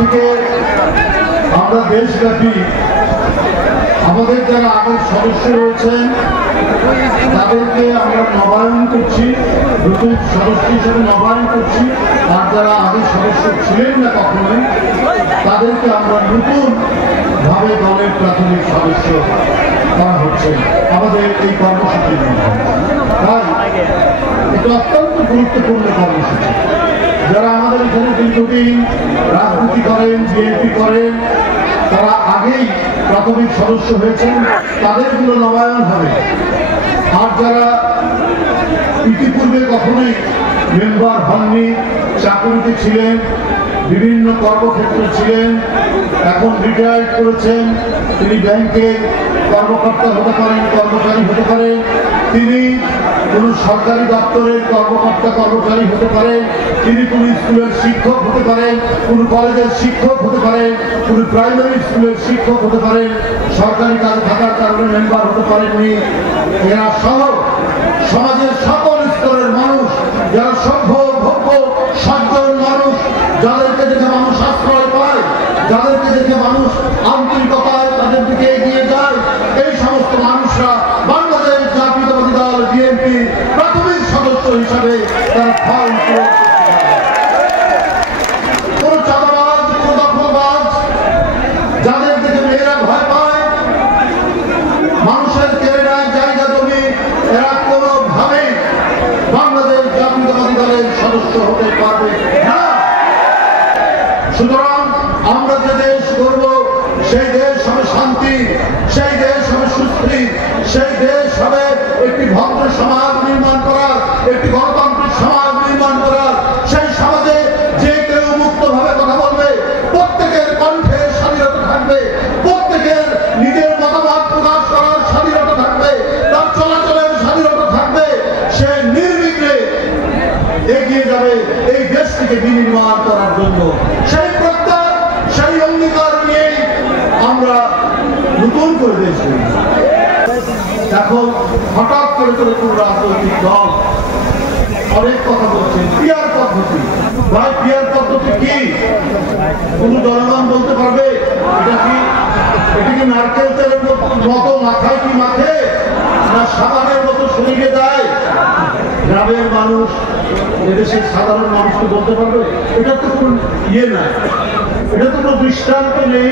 থেকে আমরা দেশব্যাপী আমাদের যারা আগের সদস্য রয়েছেন তাদেরকে আমরা নবায়ন করছি, নতুন সদস্য হিসেবে নবায়ন করছি। আর যারা আগের সদস্য ছিলেন না কখনোই তাদেরকে আমরা নতুন ভাবে দলের প্রাথমিক সদস্য করা হচ্ছে আমাদের এই কর্মসূচির মধ্যে। তাই এটা অত্যন্ত গুরুত্বপূর্ণ কর্মসূচি। যারা আমাদের এখানে দীর্ঘদিন রাজনীতি করেন, বিএনপি করেন, তারা আগেই প্রাথমিক সদস্য হয়েছেন, তাদেরগুলো নবায়ন হবে। আর যারা ইতিপূর্বে কখনোই মেম্বার হননি, চাকরিতে ছিলেন, বিভিন্ন কর্মক্ষেত্রে ছিলেন, এখন রিটায়ার্ড করেছেন, তিনি ব্যাংকে কর্মকর্তা হতে পারেন, কর্মচারী হতে পারেন, তিনি কোন সরকারি দপ্তরের কর্মকর্তা কর্মচারী হতে পারেন, তিনি কোন স্কুলের শিক্ষক হতে পারেন, কোন কলেজের শিক্ষক হতে পারেন, কোন প্রাইমারি স্কুলের শিক্ষক হতে পারেন, সরকারি কাজে থাকার কারণে মেম্বার হতে পারেননি। এরা সহ সমাজের সকল স্তরের মানুষ, যারা সভ্য ভব্য সজ্জন মানুষ, যাদেরকে দেখে মানুষ আশ্রয় পায়, যাদেরকে দেখে মানুষ আন্তরিকতায় তাদের দিকে এগিয়ে যায়, এই সমস্ত মানুষরা বাংলাদেশ জাতীয়তাবাদী দল বিএনপি প্রাথমিক সদস্য হিসাবে তারা ফর্ম করে। কোন চাঁদাবাজ, কোন দখলবাজ, যাদের দেখে মেয়েরা ভয় পায়, মানুষের কেড়ে নেয় জায়গা জমি, এরা কোনোভাবেই বাংলাদেশ জাতীয়তাবাদী দলের সদস্য হতে পারবে না। সুতরাং আমরা যে দেশ গড়ব সেই দেশ হবে শান্তি, সেই দেশ হবে সুস্থির, সেই দেশ হবে একটি ভদ্র সমাজ নির্মাণ করার, একটি গণতান্ত্রিক সমাজ নির্মাণ করার। সেই সমাজে যে কেউ মুক্তভাবে কথা বলবে, প্রত্যেকের কণ্ঠে স্বাধীনতা থাকবে, প্রত্যেকের নিজের মতামত প্রকাশ করার স্বাধীনতা থাকবে, তার চলাচলের স্বাধীনতা থাকবে, সে নির্বিঘ্নে এগিয়ে যাবে এই দেশটিকে বিনির্মাণ করার জন্য। সেই প্রত্যয়, সেই অঙ্গীকার নিয়েই আমরা নতুন করে দেশ গড়ি। এখন হঠাৎ করে কোন রাজনৈতিক দল অনেক কথা বলছেন পিয়ার পদ্ধতি। ভাই, পিয়ার পদ্ধতি কি? কোন জনগণ বলতে পারবে এটা কি? এটা কি নারকেল তেলের মতো মাথায় কি মাখে, না সাবানের মতো শরীরে দেয়? গ্রামের মানুষ, এদেশের সাধারণ মানুষকে বলতে পারবে? এটা তো কোন ইয়ে না, এটা তো কোনো দৃষ্টান্ত নেই,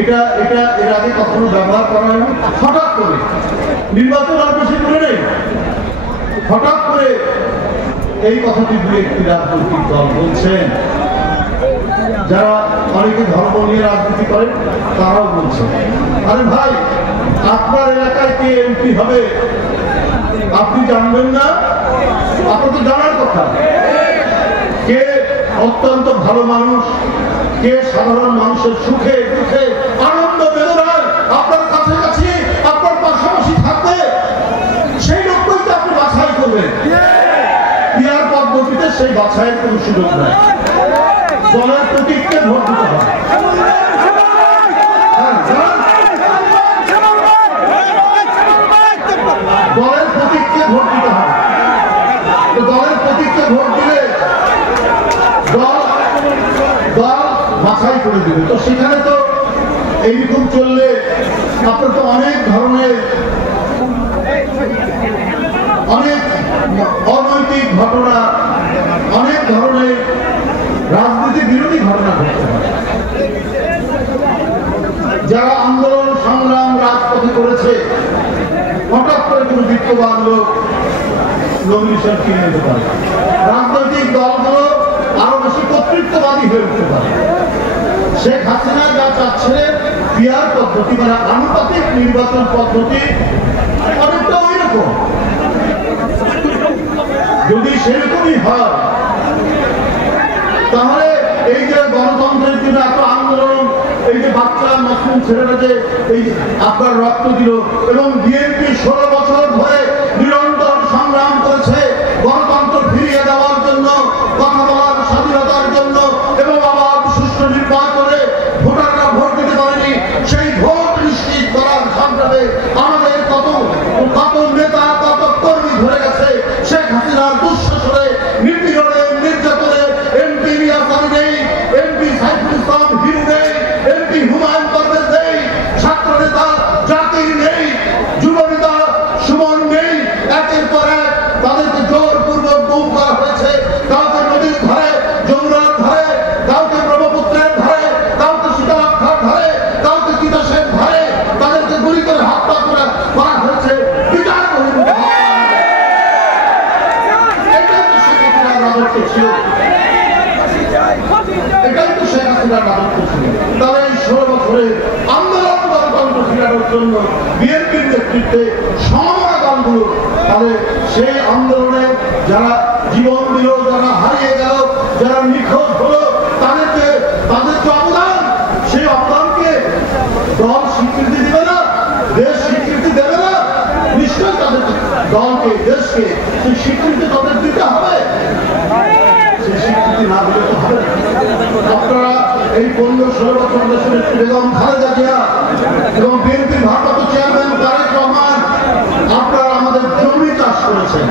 এটা এটা এর আগে কখনো ব্যবহার করা হয়নি। হঠাৎ করে নির্বাচন আর বেশি করে নেই, হঠাৎ করে এই কথাটি দু একটি রাজনৈতিক দল বলছেন। যারা অনেকে ধর্ম নিয়ে রাজনীতি করেন তারাও বলছেন, আরে ভাই, আপনার এলাকায় কে এমপি হবে আপনি জানবেন না? আপনার তো জানার কথা। কে অত্যন্ত ভালো মানুষ, কে সাধারণ মানুষের সুখে দুঃখে আনন্দ বেদনায় আপনার কাছাকাছি, আপনার পাশাপাশি থাকবে, সেই লোকটাই তো আপনি বাছাই করবেন। পিয়ার পদ্ধতিতে সেই বাছাইয়ের কোনো সুযোগ নাই। দলের প্রতীককে ভোট দিতে হবে। দলের প্রতীককে ভোট দিতে হবে। দলের প্রতীককে ভোট দিলে দল বাছাই করে দিবে। তো সেখানে তো এইরকম চললে আপনার তো অনেক ধরনের অনেক অনৈতিক ঘটনা, অনেক ধরনের রাজনীতি বিরোধী ঘটনা ঘটতে পারে। যারা আন্দোলন সংগ্রাম রাজপথে করেছে, হঠাৎ করে কোনো বিত্তবান লোক নমিনেশন কিনে নিতে পারে। রাজনৈতিক দলগুলো আরো বেশি কর্তৃত্ববাদী হয়ে উঠতে পারে। শেখ হাসিনা যা চাচ্ছিলেন পিয়ার পদ্ধতি, মানে আনুপাতিক নির্বাচন পদ্ধতি, অনেকটা ওই রকম। যদি সেরকমই হয় তাহলে এই যে গণতন্ত্রের জন্য এত আন্দোলন, এই যে বাচ্চা মাসুম ছেলেরা যে এই আপনার রক্ত দিল, এবং বিএনপি 16 বছর ধরে নিরন্তর সংগ্রাম করেছে গণতন্ত্র ফিরিয়ে দেওয়ার জন্য, কথা বলার স্বাধীনতার জন্য, এবং আবার সুষ্ঠু নির্বাচনে ভোটাররা ভোট দিতে পারেনি, সেই ভোট নিশ্চিত করার সংগ্রামে আমাদের কত নেতা, কত কর্মী ধরে গেছে। শেখ হাসিনার দুঃশাসনে, নিপীড়নে, নির্যাতনে এমপি সাইফুল ইসলাম গণতন্ত্রীরা নাটক করছিলেন। তাহলে এই 16 বছরে আন্দোলন গণতন্ত্র ফিরানোর জন্য বিএনপির নেতৃত্বে সমমনা দলগুলো তাহলে সেই আন্দোলনে যারা জীবন দিল, যারা হারিয়ে গেল, যারা নিখোঁজ হলো, তাদের যে অবদান, সেই অবদানকে দল স্বীকৃতি দেবে না, দেশ স্বীকৃতি দেবে না। নিশ্চয়ই তাদের দলকে, দেশকে সেই স্বীকৃতি তাদের দিতে হবে। সেই স্বীকৃতি না দিলে তো হবে। আপনারা এই 15-16 বছর দেশের বেগম খালেদা জিয়া এবং বিএনপির ভারপ্রাপ্ত চেয়ারম্যান তারেক রহমান আপনারা আমাদের জমি চাষ করেছেন।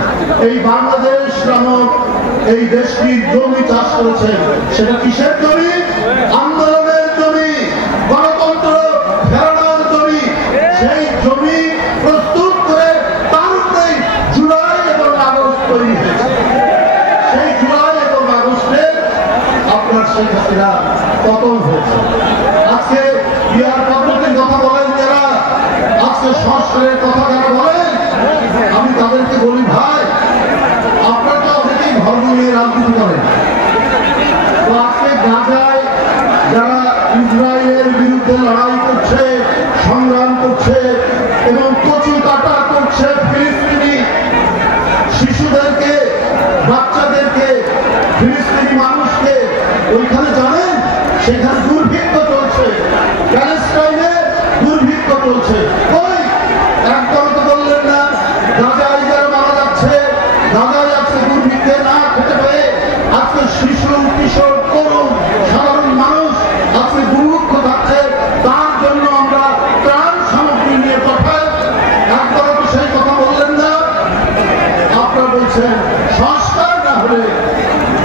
এই বাংলাদেশ নামক এই দেশটির জমি চাষ করেছেন। সেটা কিসের জমি? আন্দোলনের জমি, গণতন্ত্র ফেরানোর জমি। সেই জমি প্রস্তুত করে তার উপরেই জুলাই এবং আগস্ট তৈরি হয়েছে। সেই জুলাই এবং আগস্টে আপনার শেখ হাসিনা পতন হয়েছে। আজকে বিহার পদ্ধতির কথা বলেন যারা, আজকে সংস্কারের কথা যারা বলেন, আমি তাদেরকে বলি ভাই, আপনারা তো অনেকেই ধর্ম নিয়ে রাজনীতি করেন। তো আজকে গাজায় যারা ইসরায়েলের বিরুদ্ধে লড়াই করছে, সংগ্রাম করছে এবং কচু কাটা করছে ফিলিস্তিনি শিশুদেরকে, বাচ্চাদেরকে, ফিলিস্তিনি মানুষকে, ওইখানে জানেন সেখানে দুর্ভিক্ষ চলছে, প্যালেস্টাইনে দুর্ভিক্ষ চলছে। ওই একদম তো বললেন না গাজায় যারা মারা যাচ্ছে, গাজায় আজকে দুর্ভিক্ষে না খেতে পেয়ে আজকে শিশু, কিশোর, তরুণ, সাধারণ মানুষ আজকে দুর্ভিক্ষ থাকছে। তার জন্য আমরা ত্রাণ সামগ্রী নিয়ে পাঠাই। একবার তো সেই কথা বললেন না। আপনারা বলছেন সংস্কার না হলে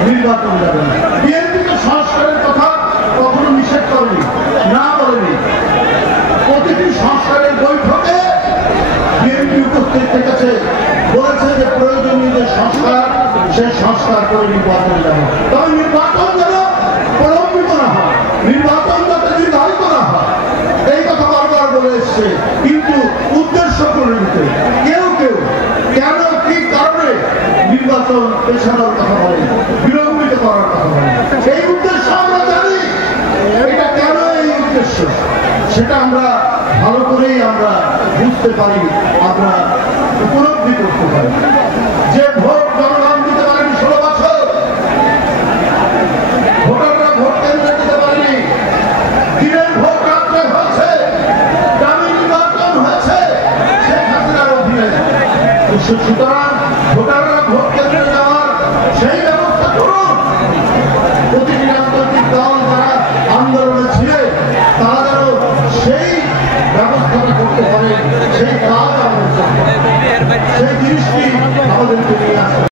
নির্বাচন যাবে না। বিএনপি তো সংস্কারের কথা কখনো নিষেধ করেনি, না বলেনি। প্রতিটি সংস্কারের বৈঠকে বিএনপি উপস্থিত থেকেছে, বলেছে যে প্রয়োজনীয় যে সংস্কার, সে সংস্কার করে নির্বাচন যাবে। তবে নির্বাচন যেন প্রলম্বিত না হয়, নির্বাচন যাতে নির্ধারিত না হয়, এই কথা বারবার বলে এসছে। কিন্তু উদ্দেশ্য প্রণীত কেউ কেউ কেন, কি কারণে নির্বাচন পেছানোর কথা বলেন, বিলম্বিত করার কথা বলেন। এই উদ্দেশ্য আমরা জানি, এটা কেন এই উদ্দেশ্য সেটা আমরা ভালো করেই আমরা বুঝতে পারি, আমরা উপলব্ধি করতে পারি। যে ভোট জনগণ দিতে পারেনি 16 বছর, ভোটাররা ভোট কেন্দ্রে দিতে পারেনি, দিনের ভোট রাত্রে হয়েছে, দামি নির্বাচন হয়েছে শেখ হাসিনার অধীনে। সুতরাং